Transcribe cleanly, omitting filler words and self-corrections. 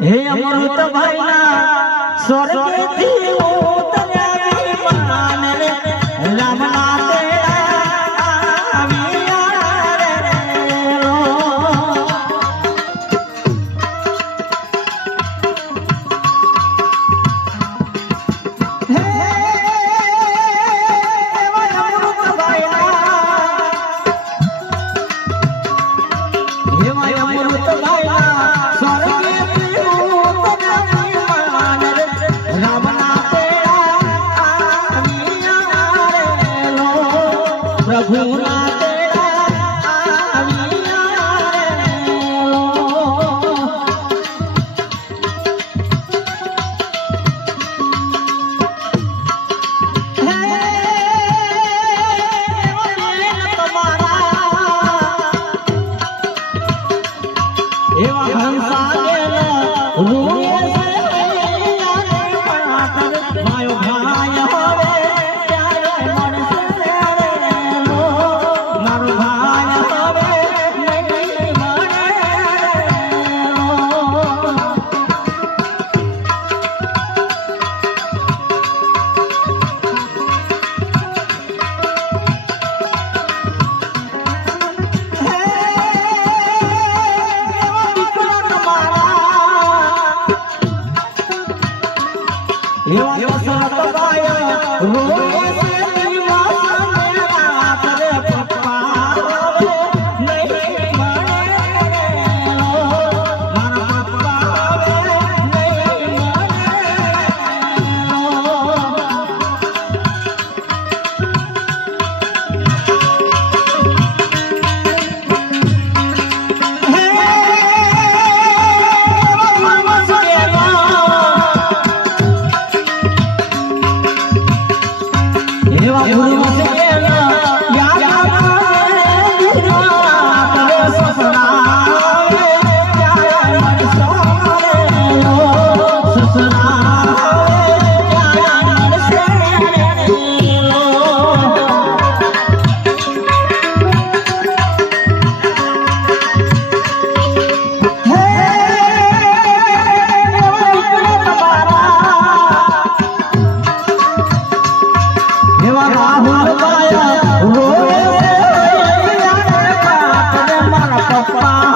હે અમૃત ભાઈના સ્વર્ગથી ઉતર્યા વિમાન રે રામના તેડા આવ્યા રે હે અમૃત ભાઈના પ્રભુના તેડા આવ્યા રે એવા હંસા રૂએ માયો ભાઈ હવે ત્યારે મળશે મારો ભાઈ હવે નહીં મળે એવા દશરથ બાયા રોએ છે દીવા મેરા કરે પપ્પા હવે નહીં મળે મારા પપ્પા હવે નહીં એવા ગુરુ મસકેલા યાદ આવે કરે સસરા ત્યારે મળશો રે સસરા ત્યારે મળશે રાહુલ બાયા રોએ મારા પપ્પા